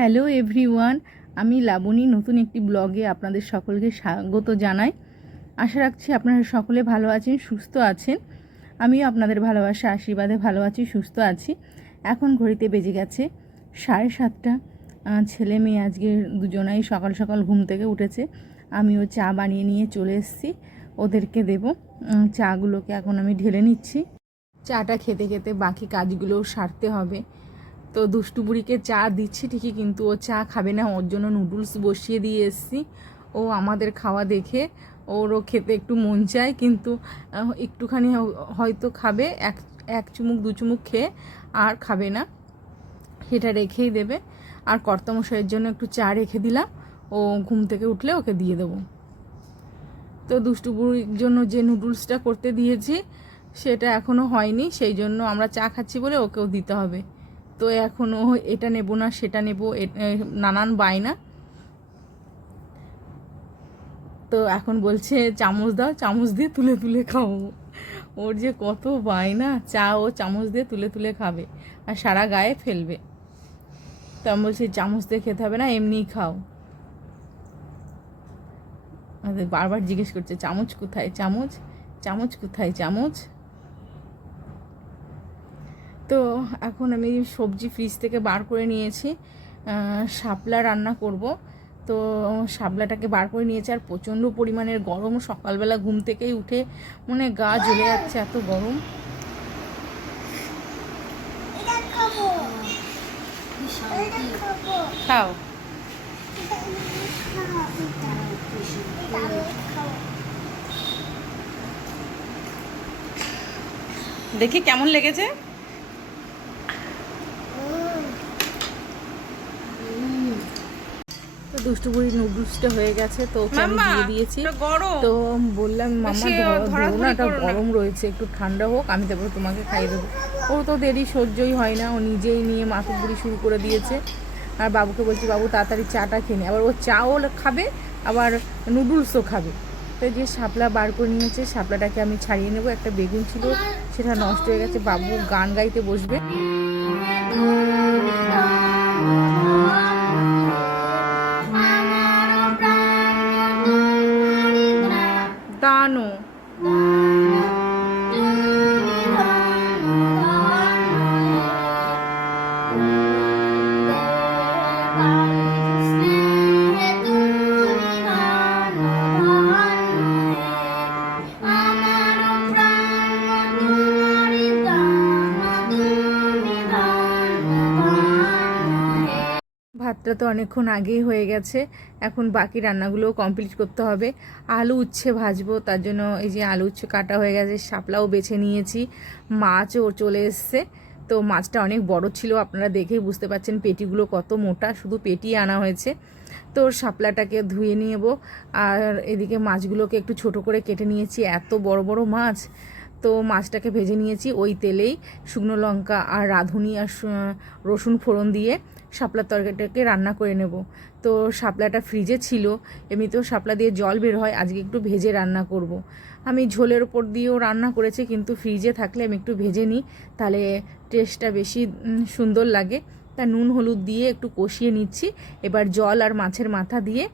Hello everyone, আমি লাবণী, নতুন একটি ব্লগে আপনাদের সকলকে স্বাগত জানাই। আশা রাখছি আপনারা সকলে ভালো আছেন, সুস্থ আছেন। আমিও আপনাদের ভালোবাসা, আশীর্বাদে ভালো আছি, সুস্থ আছি। এখন ঘড়িতে বেজে গেছে সাড়ে সাতটা। ছেলে মেয়ে আজকে দুজনাই সকাল সকাল ঘুম থেকে উঠেছে। আমিও চা বানিয়ে নিয়ে চলে এসেছি, ওদেরকে দেব। চাগুলোকে এখন আমি ঢেলে নিচ্ছি। চাটা খেতে খেতে বাকি কাজগুলোও সারতে হবে। তো দুষ্টু বুড়িকে চা দিচ্ছি, ঠিকই কিন্তু ও চা খাবে না, ওর জন্য নুডলস বসিয়ে দিয়ে এসেছি। ও আমাদের খাওয়া দেখে ওরও খেতে একটু মন চায়, কিন্তু একটুখানি হয়তো খাবে, এক এক চুমুক, দু চুমুক খেয়ে আর খাবে না। সেটা রেখেই দেবে। আর কর্তামশাইয়ের জন্য একটু চা রেখে দিলাম, ও ঘুম থেকে উঠলে ওকে দিয়ে দেবো। তো দুষ্টু বুড়ির জন্য যে নুডলসটা করতে দিয়েছি, সেটা এখনও হয়নি, সেই জন্য আমরা চা খাচ্ছি বলে ওকেও দিতে হবে। তো এখনও এটা নেব না, সেটা নেব নানান বায়না। তো এখন বলছে, চামচ দাও, চামচ দিয়ে তুলে তুলে খাব। ওর যে কত বায়না, চা ও চামচ দিয়ে তুলে তুলে খাবে আর সারা গায়ে ফেলবে। তো আমি বলছি, চামচ দিয়ে খেতে হবে না, এমনিই খাও। বারবার জিজ্ঞেস করছে, চামচ কোথায়? চামচ? চামচ কোথায়? চামচ? তো এখন আমি সবজি ফ্রিজ থেকে বার করে নিয়েছি। শাপলা রান্না করব। তো শাপলাটাকে বার করে নিয়েছি আর প্রচণ্ড পরিমাণের গরম। সকালবেলা ঘুম থেকেই উঠে মানে গা জ্বলে যাচ্ছে এত গরম। খাও। দেখি কেমন লেগেছে? তো দুষ্টু নুডলসটা হয়ে গেছে তো ওকে আমি দিয়ে দিয়েছি। তো বললাম মামা ধরোনাটা গরম রয়েছে একটু ঠান্ডা হোক আমি তারপর তোমাকে খাইয়ে দেবো। ও তো দেরি সহ্যই হয় না ও নিজেই নিয়ে মাথা বুড়ি শুরু করে দিয়েছে। আর বাবুকে বলছি বাবু তাড়াতাড়ি চাটা খেয়ে আবার ও চাও খাবে আবার নুডলসও খাবে। তো যে শাপলা বার করে নিয়েছে শাপলাটাকে আমি ছাড়িয়ে নেব। একটা বেগুন ছিল সেটা নষ্ট হয়ে গেছে বাবু গান গাইতে বসবে। দানো ভাতটা তো অনেকক্ষণ আগেই হয়ে গেছে। এখন বাকি রান্নাগুলোও কমপ্লিট করতে হবে। আলু উচ্ছে ভাজবো, তার জন্য এই যে আলু উচ্ছে কাটা হয়ে গেছে, শাপলাও বেছে নিয়েছি। মাছও চলে এসছে। তো মাছটা অনেক বড় ছিল, আপনারা দেখেই বুঝতে পারছেন পেটিগুলো কত মোটা, শুধু পেটি আনা হয়েছে। তো শাপলাটাকে ধুয়ে নেব আর এদিকে মাছগুলোকে একটু ছোট করে কেটে নিয়েছি, এত বড় বড় মাছ। তো মাছটাকে ভেজে নিয়েছি ওই তেলেই শুকনো লঙ্কা আর রাঁধুনি আর রসুন ফোড়ন দিয়ে। শাপলার তরকারিটাকে রান্না করে নেব। তো শাপলাটা ফ্রিজে ছিল, এমনিতেও শাপলা দিয়ে জল বের হয়, আজকে একটু ভেজে রান্না করব। আমি ঝোলের ওপর দিয়েও রান্না করেছি, কিন্তু ফ্রিজে থাকলে আমি একটু ভেজে নিই, তাহলে টেস্টটা বেশি সুন্দর লাগে। তা নুন, হলুদ দিয়ে একটু কষিয়ে নিচ্ছি। এবার জল আর মাছের মাথা দিয়ে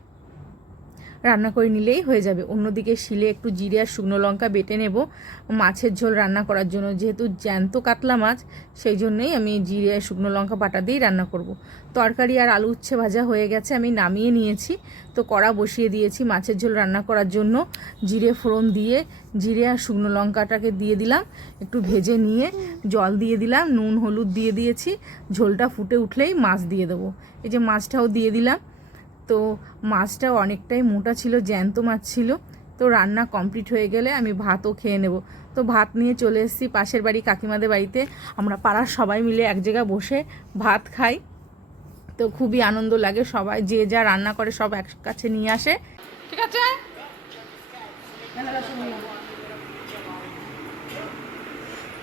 রান্না করে নিলেই হয়ে যাবে। অন্যদিকে শিলে একটু জিরে আর শুকনো লঙ্কা বেটে নেব। মাছের ঝোল রান্না করার জন্য যেহেতু জ্যান্ত কাতলা মাছ, সেই জন্যই আমি জিরে আর শুকনো লঙ্কা বাটা দিয়েই রান্না করব। তরকারি আর আলু উচ্ছে ভাজা হয়ে গেছে, আমি নামিয়ে নিয়েছি। তো কড়া বসিয়ে দিয়েছি মাছের ঝোল রান্না করার জন্য। জিরে ফোড়ন দিয়ে জিরে আর শুকনো লঙ্কাটাকে দিয়ে দিলাম, একটু ভেজে নিয়ে জল দিয়ে দিলাম, নুন, হলুদ দিয়ে দিয়েছি। ঝোলটা ফুটে উঠলেই মাছ দিয়ে দেবো। এই যে মাছটাও দিয়ে দিলাম তো মাছটা অনেকটাই মোটা ছিল, জ্যান্ত মাছ ছিল। তো রান্না কমপ্লিট হয়ে গেলে আমি ভাতও খেয়ে নেব। তো ভাত নিয়ে চলে এসেছি পাশের বাড়ি কাকিমাদের বাড়িতে। আমরা পাড়ার সবাই মিলে এক জায়গায় বসে ভাত খাই। তো খুবই আনন্দ লাগে, সবাই যে যা রান্না করে সব এক কাছে নিয়ে আসে। ঠিক আছে?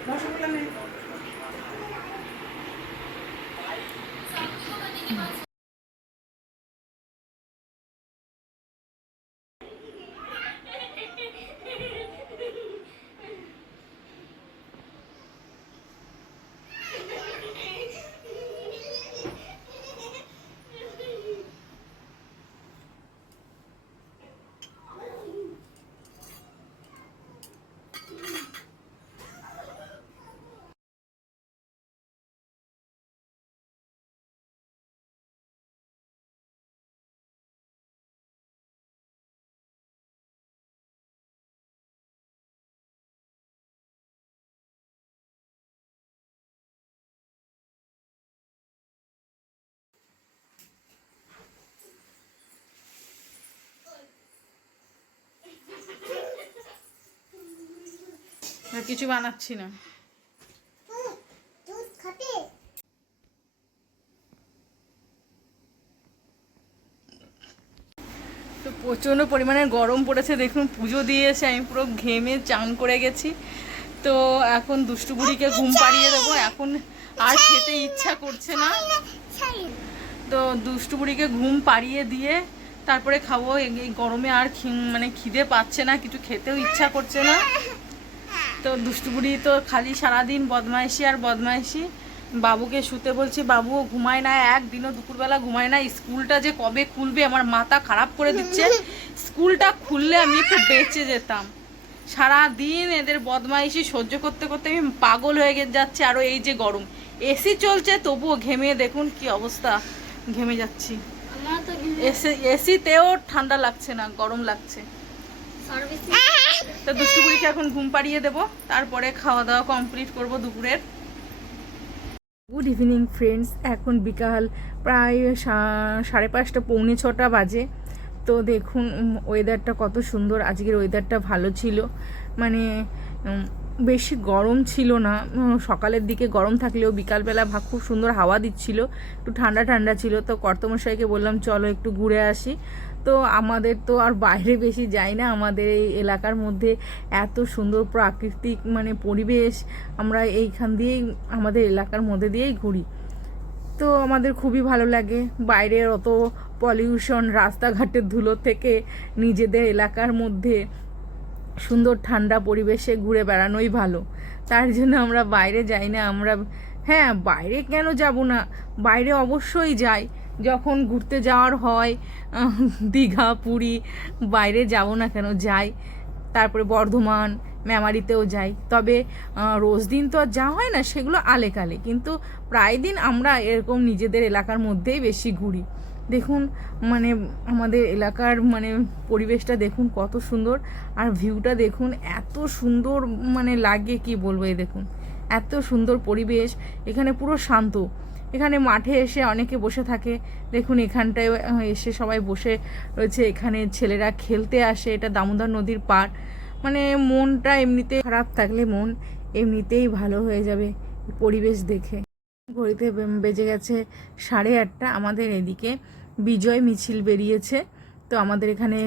রসগোল্লা। কিছু বানাচ্ছি না। তো প্রচণ্ড পরিমাণে গরম পড়েছে, দেখুন, পুজো দিয়ে এসে আমি পুরো ঘেমে চান করে গেছি। তো এখন দুষ্টু বুড়িকে ঘুম পাড়িয়ে দেবো, এখন আর খেতে ইচ্ছা করছে না। তো দুষ্টু বুড়িকে ঘুম পাড়িয়ে দিয়ে তারপরে খাব, এই গরমে আর মানে খিদে পাচ্ছে না, কিছু খেতেও ইচ্ছা করছে না। তো দুষ্টু বুড়ি তো খালি সারাদিন বদমাইশি আর বদমাইশি। বাবুকে শুতে বলছি বাবুও ঘুমায় না একদিনও দুপুরবেলা ঘুমায় না। স্কুলটা যে কবে খুলবে আমার মাথা খারাপ করে দিচ্ছে। স্কুলটা খুললে আমি একটু বেঁচে যেতাম। সারা দিন এদের বদমাইশি সহ্য করতে করতে আমি পাগল হয়ে যাচ্ছে আরও এই যে গরম। এসি চলছে তবুও ঘেমে দেখুন কি অবস্থা। ঘেমে যাচ্ছি। এসিতেও ঠান্ডা লাগছে না গরম লাগছে। সার্ভিসিং তো দুষ্টু বুড়িকে এখন ঘুম পাড়িয়ে দেবো। তারপরে খাওয়া দাওয়া কমপ্লিট করব দুপুরের। গুড ইভিনিং ফ্রেন্ডস এখন বিকাল প্রায় সাড়ে পাঁচটা, পৌনে ছটা বাজে। তো দেখুন ওয়েদারটা কত সুন্দর। আজকের ওয়েদারটা ভালো ছিল। মানে বেশি গরম ছিল না। সকালের দিকে গরম থাকলেও বিকালবেলা খুব সুন্দর হাওয়া দিচ্ছিল। একটু ঠান্ডা ঠান্ডা ছিল। তো কর্তমশাইকে বললাম, চলো একটু ঘুরে আসি। তো আমাদের তো আর বাইরে বেশি যাই না। আমাদের এই এলাকার মধ্যে এত সুন্দর প্রাকৃতিক মানে পরিবেশ, আমরা এইখান দিয়েই, আমাদের এলাকার মধ্যে দিয়েই ঘুরি। তো আমাদের খুবই ভালো লাগে। বাইরের অত পলিউশন রাস্তাঘাটের ধুলো থেকে নিজেদের এলাকার মধ্যে সুন্দর ঠান্ডা পরিবেশে ঘুরে বেড়ানোই ভালো। তার জন্য আমরা বাইরে যাই না, আমরা হ্যাঁ বাইরে কেন যাব না? বাইরে অবশ্যই যাই। যখন ঘুরতে যাওয়ার হয় দীঘা, পুরী, বাইরে যাব না কেন, যাই। তারপরে বর্ধমান, মেমারিতেও যাই। তবে রোজ দিন তো আর যাওয়া হয় না, সেগুলো আলে কালে। কিন্তু প্রায় দিন আমরা এরকম নিজেদের এলাকার মধ্যেই বেশি ঘুরি। দেখুন মানে আমাদের এলাকার মানে পরিবেশটা দেখুন কত সুন্দর। আর ভিউটা দেখুন, এত সুন্দর মানে লাগে কি বলব এই দেখুন। এত সুন্দর পরিবেশ, এখানে পুরো শান্ত। এখানে মাঠে এসে অনেকে বসে থাকে। দেখুন, এখানটায় এসে সবাই বসে রয়েছে। এখানে ছেলেরা খেলতে আসে। এটা দামোদর নদীর পার মানে মনটা এমনিতে খারাপ থাকলে মন এমনিতেই ভালো হয়ে যাবে পরিবেশ দেখে। ঘড়িতে বেজে গেছে সাড়ে আটটা। আমাদের এদিকে বিজয় মিছিল বেরিয়েছে। তো আমাদের এখানে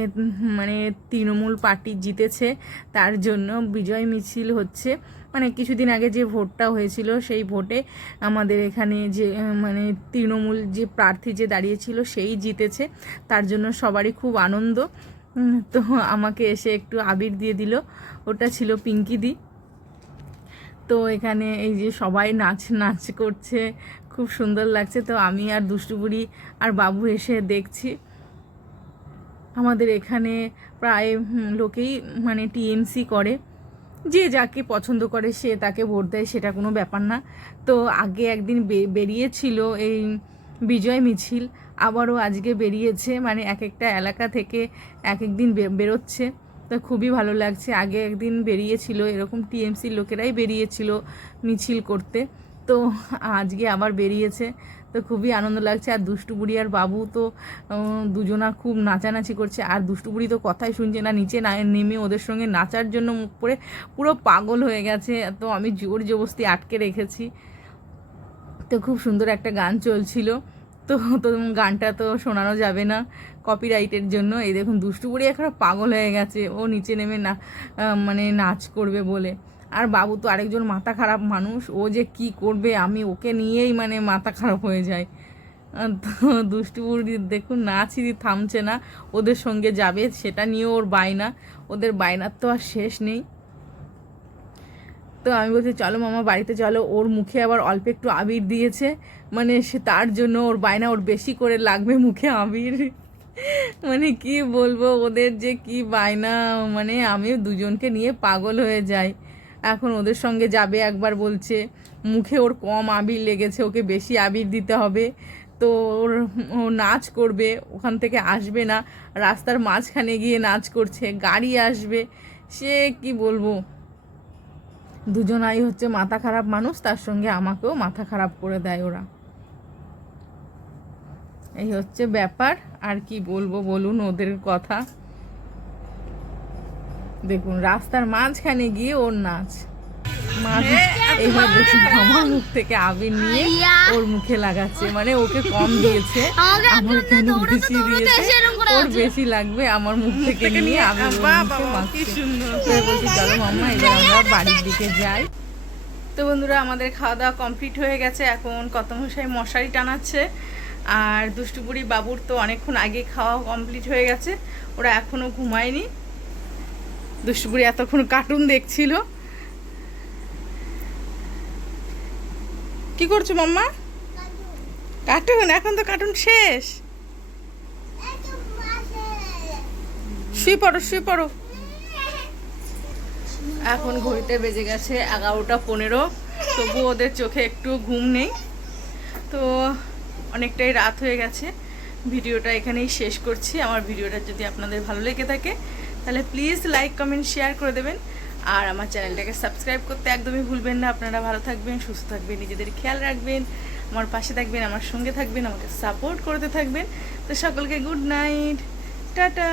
মানে তৃণমূল পার্টি জিতেছে। তার জন্য বিজয় মিছিল হচ্ছে। মানে কিছুদিন আগে যে ভোটটা হয়েছিল, সেই ভোটে আমাদের এখানে যে মানে তৃণমূল যে প্রার্থী যে দাঁড়িয়েছিল, সেই জিতেছে। তার জন্য সবারই খুব আনন্দ। তো আমাকে এসে একটু আবির দিয়ে দিল। ওটা ছিল পিঙ্কিদি তো এখানে এই যে সবাই নাচ নাচ করছে। খুব সুন্দর লাগছে। তো আমি আর দুষ্টু বুড়ি আর বাবু এসে দেখছি। আমাদের এখানে প্রায় লোকেই মানে টিএমসি করে। যে যাকে পছন্দ করে সে তাকে ভোট দেয়, সেটা কোনো ব্যাপার না। তো আগে একদিন বেরিয়েছিল এই বিজয় মিছিল, আবারও আজকে বেরিয়েছে মানে এক একটা এলাকা থেকে এক এক দিন বেরোচ্ছে। তো খুবই ভালো লাগছে। আগে একদিন বেরিয়েছিল, এরকম টিএমসির লোকেরাই বেরিয়েছিল মিছিল করতে। তো আজকে আবার বেরিয়েছে। তো খুবই আনন্দ লাগছে। আর দুষ্টু বুড়ি আর বাবু তো দুজনা খুব নাচানাচি করছে। আর দুষ্টু বুড়ি তো কথাই শুনছে না, নিচে না, নেমে ওদের সঙ্গে নাচার জন্য মুখ পড়ে পুরো পাগল হয়ে গেছে। তো আমি জোর জবস্তি আটকে রেখেছি। তো খুব সুন্দর একটা গান চলছিল। তো তো গানটা তো শোনানো যাবে না কপিরাইটের জন্য। এই দেখুন, দুষ্টু বুড়ি এখন পাগল হয়ে গেছে। ও নিচে নেমে না মানে নাচ করবে বলে। আর বাবু তো আরেকজন মাথা খারাপ মানুষ, ও যে কি করবে, আমি ওকে নিয়েই মানে মাথা খারাপ হয়ে যায় তো দুষ্টু বুড়ি দেখুন নাচই থামছে না, ওদের সঙ্গে যাবে, সেটা নিয়েও ওর বায়না, ওদের বায়নার তো আর শেষ নেই। তো আমি বলছি, চলো মামা, বাড়িতে চলো। ওর মুখে আবার অল্প একটু আবির দিয়েছে মানে সে তার জন্য ওর বায়না ওর বেশি করে লাগবে মুখে আবির। মানে কি বলব, ওদের যে কি বায়না মানে আমি দুজনকে নিয়ে পাগল হয়ে যাই। এখন ওদের সঙ্গে যাবে একবার বলছে, মুখে ওর কম আবির লেগেছে, ওকে বেশি আবির দিতে হবে। তো ওর, ও নাচ করবে, ওখান থেকে আসবে না, রাস্তার মাঝখানে গিয়ে নাচ করছে, গাড়ি আসবে। সে কি বলব? দুজনাই হচ্ছে মাথা খারাপ মানুষ, তার সঙ্গে আমাকেও মাথা খারাপ করে দেয় ওরা। এই হচ্ছে ব্যাপার, আর কি বলব, বলুন ওদের কথা। দেখুন রাস্তার মাঝখানে গিয়ে ওর নাচ। মাছ এইবার দেখি আমার মুখ থেকে আবির নিয়ে ওর মুখে লাগাচ্ছে মানে ওকে কম দিয়েছে। আমার কেন বেশি দিয়েছে ওর বেশি লাগবে আমার মুখ থেকে নিয়ে আবির বলছি চলো মাম্মা এবার আমরা বাড়ির দিকে যাই। তো বন্ধুরা আমাদের খাওয়া দাওয়া কমপ্লিট হয়ে গেছে। এখন কত মশাই মশারি টানাচ্ছে। আর দুষ্টুপুরি বাবুর তো অনেকক্ষণ আগে খাওয়া কমপ্লিট হয়ে গেছে। ওরা এখনও ঘুমায়নি। দুষ্টুপুরি এতক্ষণ কার্টুন দেখছিল। কি করছ মাম্মা? কার্টুন এখন তো কার্টুন শেষ। শুয়ে পড়ো শুয়ে পড়ো। এখন ঘড়িতে বেজে গেছে এগারোটা পনেরো। তবু ওদের চোখে একটু ঘুম নেই। তো অনেকটাই রাত হয়ে গেছে। ভিডিওটা এখানেই শেষ করছি। আমার ভিডিওটা যদি আপনাদের ভালো লেগে থাকে তাহলে প্লিজ লাইক কমেন্ট শেয়ার করে দেবেন। আর আমার চ্যানেলটাকে সাবস্ক্রাইব করতে একদমই ভুলবেন না। আপনারা ভালো থাকবেন, সুস্থ থাকবেন, নিজেদের খেয়াল রাখবেন, আমার পাশে থাকবেন, আমার সঙ্গে থাকবেন, আমাকে সাপোর্ট করতে থাকবেন। তো সকলকে গুড নাইট টাটা।